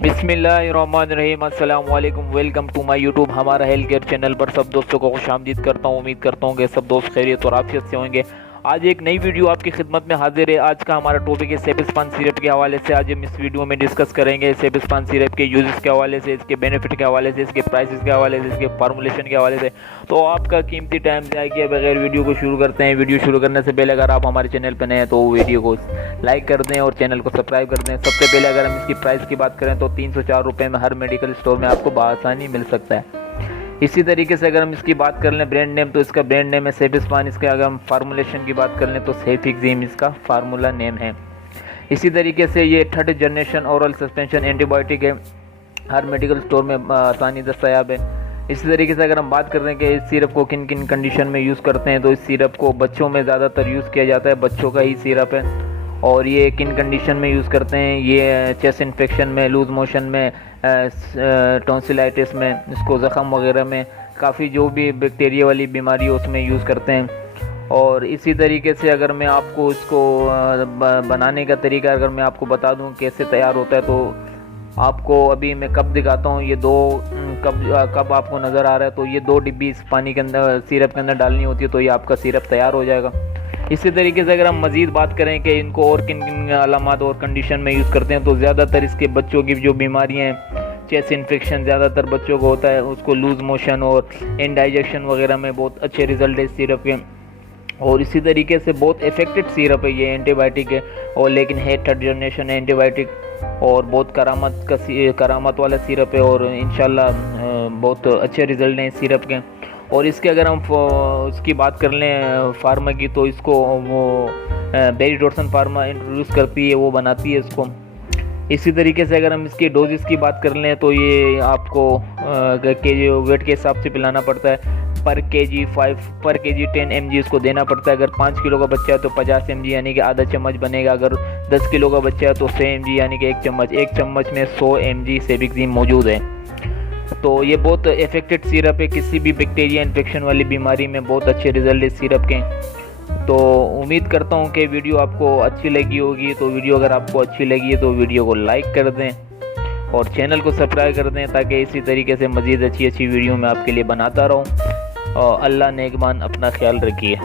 बिस्मिल्लाहिर्रहमानिर्रहीम, अस्सलाम वालेकुम। वेलकम टू माय यूट्यूब हमारा हेल्थ केयर चैनल पर सब दोस्तों को खुशामदीद करता हूँ। उम्मीद करता हूँ कि सब दोस्त खैरियत और आफियत से होंगे। आज एक नई वीडियो आपकी खिदमत में हाजिर है। आज का हमारा टॉपिक है सेबिस्पान सिरप के हवाले से। आज हम इस वीडियो में डिस्कस करेंगे सेबिस्पान सिरप के यूजेस के हवाले से, इसके बेनिफिट के हवाले से, इसके प्राइसेस के हवाले से, इसके फार्मूलेशन के हवाले से। तो आपका कीमती टाइम जाए किए बगैर वीडियो को शुरू करते हैं। वीडियो शुरू करने से पहले अगर आप हमारे चैनल पर नए हैं तो वीडियो को लाइक कर दें और चैनल को सब्सक्राइब कर दें। सबसे पहले अगर हम इसकी प्राइस की बात करें तो 304 रुपये में हर मेडिकल स्टोर में आपको बआसानी मिल सकता है। इसी तरीके से अगर हम इसकी बात कर लें ब्रांड नेम, तो इसका ब्रांड नेम है सेबिस्पान। इसके अगर हम फार्मूलेशन की बात कर लें तो सेफिक्जिम इसका फार्मूला नेम है। इसी तरीके से ये 3rd generation oral suspension antibiotic है, हर मेडिकल स्टोर में आसानी दस्तयाब है। इसी तरीके से अगर हम बात कर रहे हैं कि इस सिरप को किन किन कंडीशन में यूज़ करते हैं, तो इस सिरप को बच्चों में ज़्यादातर यूज़ किया जाता है, बच्चों का ही सिरप है। और ये किन कंडीशन में यूज़ करते हैं, ये चेस्ट इन्फेक्शन में, लूज़ मोशन में, टॉन्सिलाइटिस में, इसको ज़ख़म वगैरह में, काफ़ी जो भी बैक्टीरिया वाली बीमारी है उसमें यूज़ करते हैं। और इसी तरीके से अगर मैं आपको इसको बनाने का तरीका अगर मैं आपको बता दूं कैसे तैयार होता है, तो आपको अभी मैं कप दिखाता हूँ। ये दो कप आपको नज़र आ रहा है, तो ये 2 डिब्बी इस पानी के अंदर सिरप के अंदर डालनी होती है, तो ये आपका सिरप तैयार हो जाएगा। इसी तरीके से अगर हम मज़ीद बात करें कि इनको और किन किन अलामात और कंडीशन में यूज़ करते हैं, तो ज़्यादातर इसके बच्चों की जो बीमारियाँ हैं, चेस्ट इन्फेक्शन ज़्यादातर बच्चों को होता है, उसको लूज़ मोशन और इंडाइजेशन वगैरह में बहुत अच्छे रिजल्ट है इस सिरप के। और इसी तरीके से बहुत इफेक्टिव सिरप है, ये एंटीबायोटिक है और लेकिन है 3rd जनरेशन एंटीबायोटिक और बहुत करामत वाला सिरप है और इंशाल्लाह बहुत अच्छे रिजल्ट हैं इस सिरप के। और इसके अगर हम इसकी बात कर लें फार्मा की, तो इसको वो बेरी डॉटसन फार्मा इंट्रोड्यूस करती है, वो बनाती है इसको। इसी तरीके से अगर हम इसकी डोजेस की बात कर लें, तो ये आपको केजी वेट के हिसाब से पिलाना पड़ता है। पर केजी 10 mg इसको देना पड़ता है। अगर 5 किलो का बच्चा है तो 50 mg यानी कि आधा चम्मच बनेगा। अगर 10 किलो का बच्चा है तो 100 mg यानी कि एक चम्मच में 100 mg सेबिक्जिम मौजूद है। तो ये बहुत इफेक्टिव सिरप है, किसी भी बैक्टीरिया इन्फेक्शन वाली बीमारी में बहुत अच्छे रिजल्ट है सिरप के। तो उम्मीद करता हूँ कि वीडियो आपको अच्छी लगी होगी। तो वीडियो अगर आपको अच्छी लगी है तो वीडियो को लाइक कर दें और चैनल को सब्सक्राइब कर दें, ताकि इसी तरीके से मज़ीद अच्छी वीडियो मैं आपके लिए बनाता रहूँ। और अल्लाह नेगमान, अपना ख्याल रखिए।